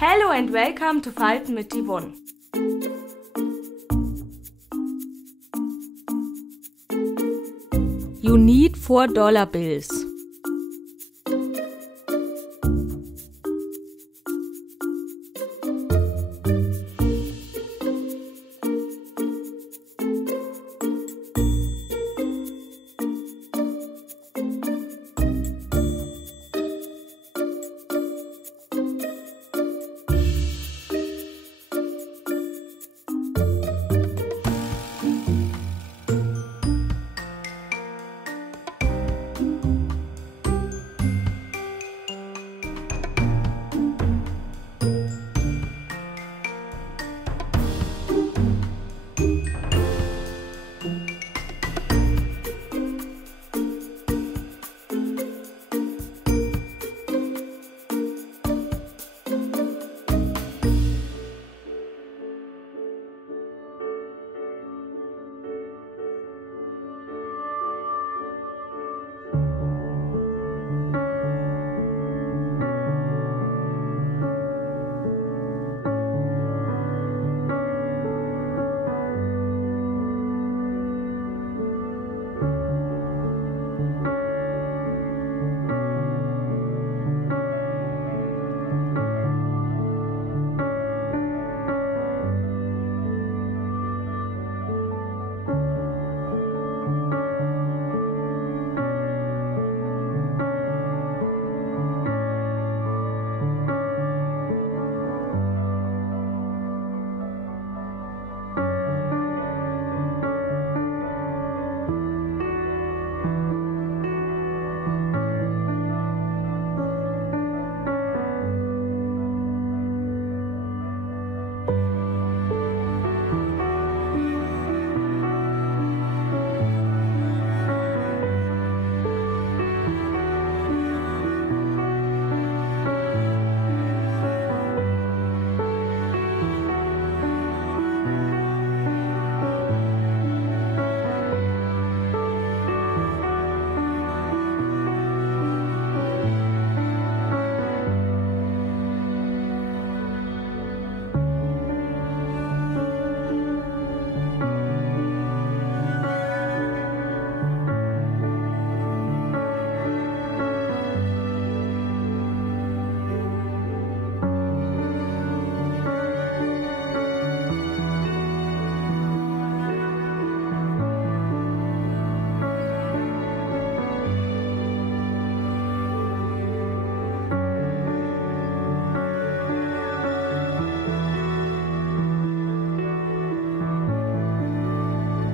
Hello and welcome to Falten mit Yvonne. You need $4 bills.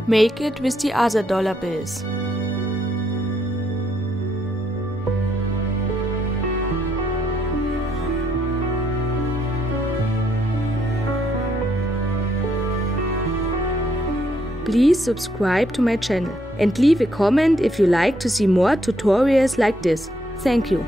Make it with the other dollar bills. Please subscribe to my channel and leave a comment if you like to see more tutorials like this. Thank you.